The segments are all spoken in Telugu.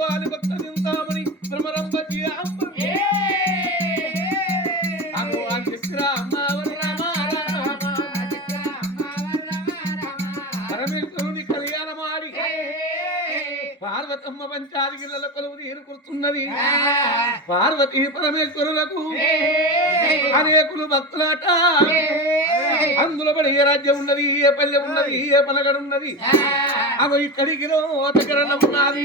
వారి భక్త చింతామణి భ్రమరంబకి అమ్మ. అమ్మ కళ్యాణమాడి పార్వతమ్మ పంచాదిగిళ్ళ కొలువు తీరు కూర్చున్నది. పార్వతీ పరమేశ్వరులకు అనేకులు భక్తులాట. అందులో పడి ఏ రాజ్యం ఉన్నది ఏ పల్లె ఉన్నది ఏ పలగడ ఉన్నది. అవి ఇక్కడికి ఉన్నది.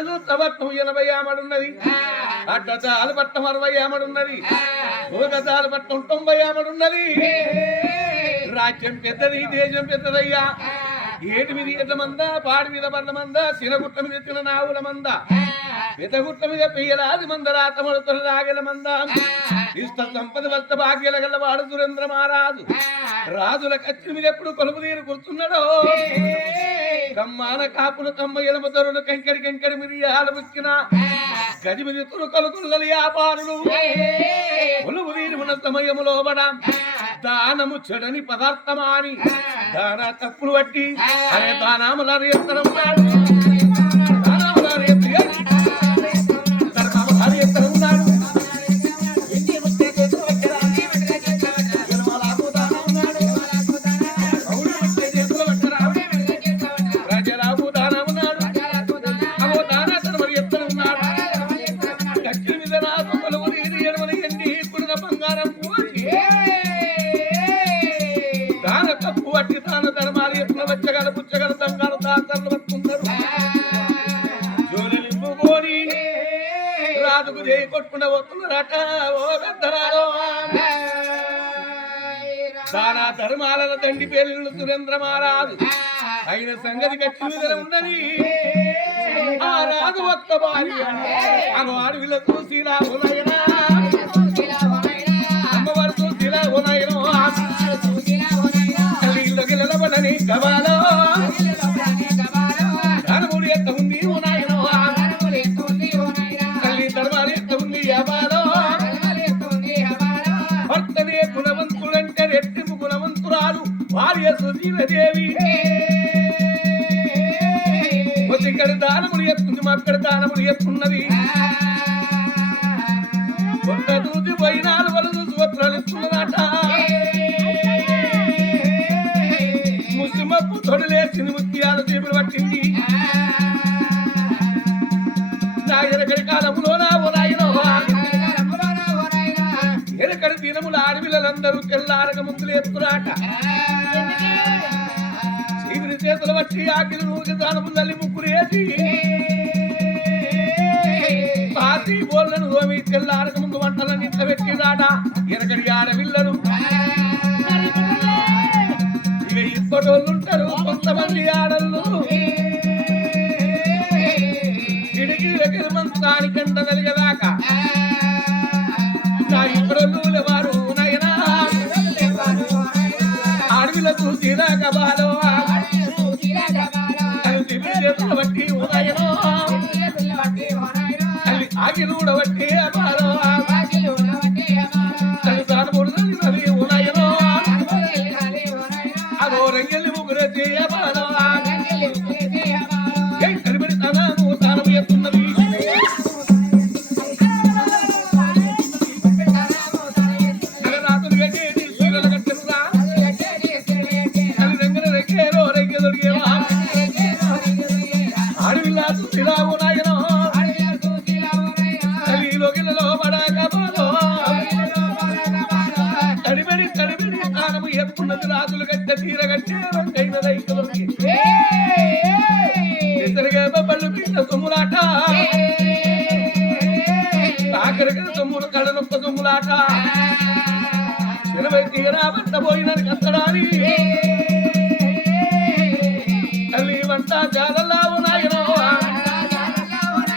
ఎవడున్నది? అన్నదల పట్టాను. అరవై ఎవడున్నది? ఒకదల పట్టాను. తొంభై ఎవడున్నది? రాజ్యం పెద్దాలి. దేశం పెద్దాలి. నడువులే ఉన్నది. రాజుల కచ్చీరు. రామ కచ్చీరు మీద నట రామ రామ. రాజుల ఉన్నాడు ఈ రామ రామ. సురేంద్రాపురి పట్టం ఏలబడు సురేంద్ర మహారాజు ఈ ఎడదు పట్టం ఎనభై ఆమడున్నది అడ్డదాల పట్టం అరవై ఆమడున్నది భూగదాల పట్టం తొంభై ఆమడున్నది రాజ్యం పెద్దది దేశం పెద్దదయ్యా ఏటి మీద ఎట్ల మంద పాడి మీద బండ్ల మంద శిలగుట్ట మీద తిన నావుల మంద పితగుట్ట మీద పెయ్యలాది మందరాతములతో రాగల మందాం. ఇష్ట సంపద వస్త భాగ్యల గల వాడు సురేంద్ర మహారాజు. రాజుల కత్తి మీద ఎప్పుడు కొలుపు తీరు కూర్చున్నాడో. కమ్మాన కాపులు కమ్మ ఎలమ దొరలు కంకడి కంకడి మిరియాలు ముక్కిన గది మీద తురుకలు తుల్లలి వ్యాపారులు కొలుపు తీరు ఉన్న సమయములో బడ దానము చెడని పదార్థమాని. దాన తప్పులు బట్టి అనే దానాముల రేత్తరం దాన వచ్చగల పుచ్చగల దంగాల దాతలు పట్టుకుంటారు. జోలింపు రాజుకు చేయి కొట్టుకున్న వస్తున్నారట ఓ పెద్దరాలో దానా ధర్మాల తండ్రి పేరు సురేంద్ర మహారాజు. అయిన సంగతి గట్టి ఉన్నది. ఆ రాజు ఒక్క భార్య. అగో అడవిలో చూసిలా ఉలయనా అమ్మవారు సుశీలదేవి ఇక్కడ దానములు ఎత్తుంది అక్కడ దానములు ఎత్తున్నది. కొంత దూసి పోయినాలు వాళ్ళు చూసి వస్త్రాలిస్తున్నదట ముసిమప్పు తొడలేసింది ముత్యాల తీపులు పట్టింది ఎరకడి దినములు ఆడపిల్లలందరూ తెల్లారక ముందులు ఎత్తురాట చీపిరి చేతులు వచ్చి ఆకిలి నూకి దానము తల్లి ముగ్గురు వేసి పాతి బోళ్ళను రోమి తెల్లారక ముందు వంటలను ఇంట పెట్టిదాట ఎరకడి ఆడపిల్లలు ఇవి ఇప్పటోళ్ళు ఉంటారు కొంతమంది ఆడళ్ళు. ఇడికి దగ్గర మంతానికంట అడవిలో చూసిదాకా బాలో చేతులు బట్టి ఉదయనో తల్లి ఆగిలూడ బట్టి ఎప్పున్నది రాజులు గట్ట తీర గట్టే రంగైన రైతులకి బళ్ళు పిల్ల సొమ్ములాట. ఆఖరికి పట్టులాట ఇరవై తీరా వంట పోయినది కత్తడాని తల్లి వంట జాలలా